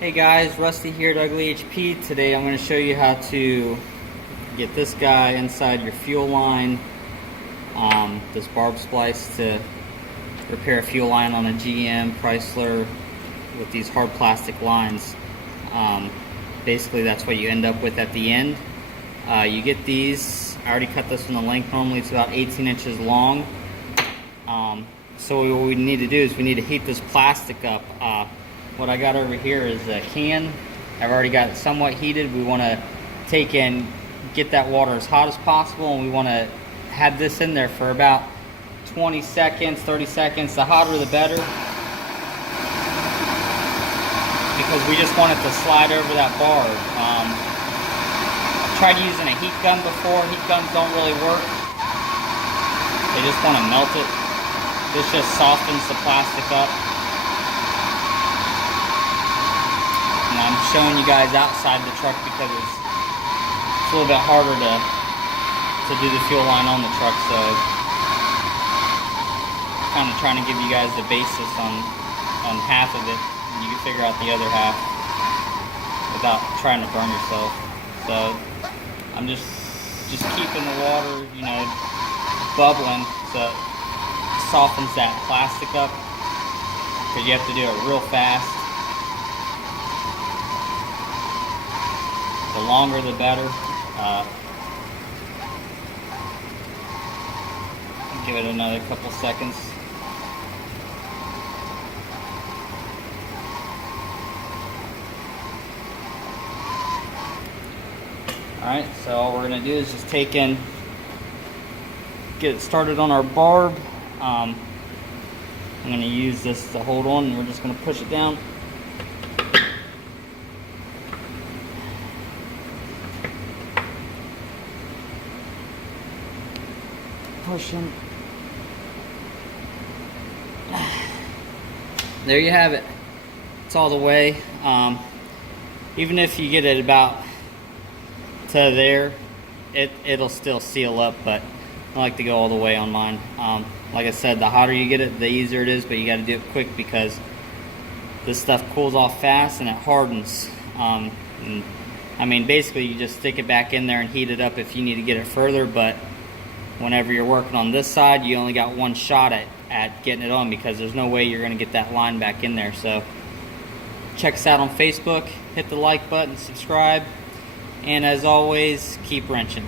Hey guys, Rusty here at Ugly HP. Today I'm going to show you how to get this guy inside your fuel line, this barb splice to repair a fuel line on a GM Chrysler with these hard plastic lines. Basically that's what you end up with at the end. You get these, I already cut this from the length, normally it's about 18 inches long. So what we need to do is we need to heat this plastic up. What I got over here is a can. I've already got it somewhat heated. We want to take and get that water as hot as possible, and we want to have this in there for about 20 seconds, 30 seconds. The hotter the better, because we just want it to slide over that barb. I've tried using a heat gun before. Heat guns don't really work. They just want to melt it. This just softens the plastic up. And I'm showing you guys outside the truck because it's a little bit harder to do the fuel line on the truck, so kind of trying to give you guys the basis on half of it, and you can figure out the other half without trying to burn yourself. So I'm just keeping the water, bubbling, so it softens that plastic up, because you have to do it real fast. The longer the better. Give it another couple seconds. Alright, so all we're going to do is just take in, get it started on our barb. I'm going to use this to hold on, and we're just going to push it down. Pushing. There you have it. It's all the way. Even if you get it about to there, it'll still seal up, but I like to go all the way on mine. Like I said, the hotter you get it, the easier it is, but you got to do it quick because this stuff cools off fast and it hardens. And, I mean, basically you just stick it back in there and heat it up if you need to get it further, but whenever you're working on this side, you only got one shot at getting it on, because there's no way you're going to get that line back in there. So check us out on Facebook, hit the like button, subscribe, and as always, keep wrenching.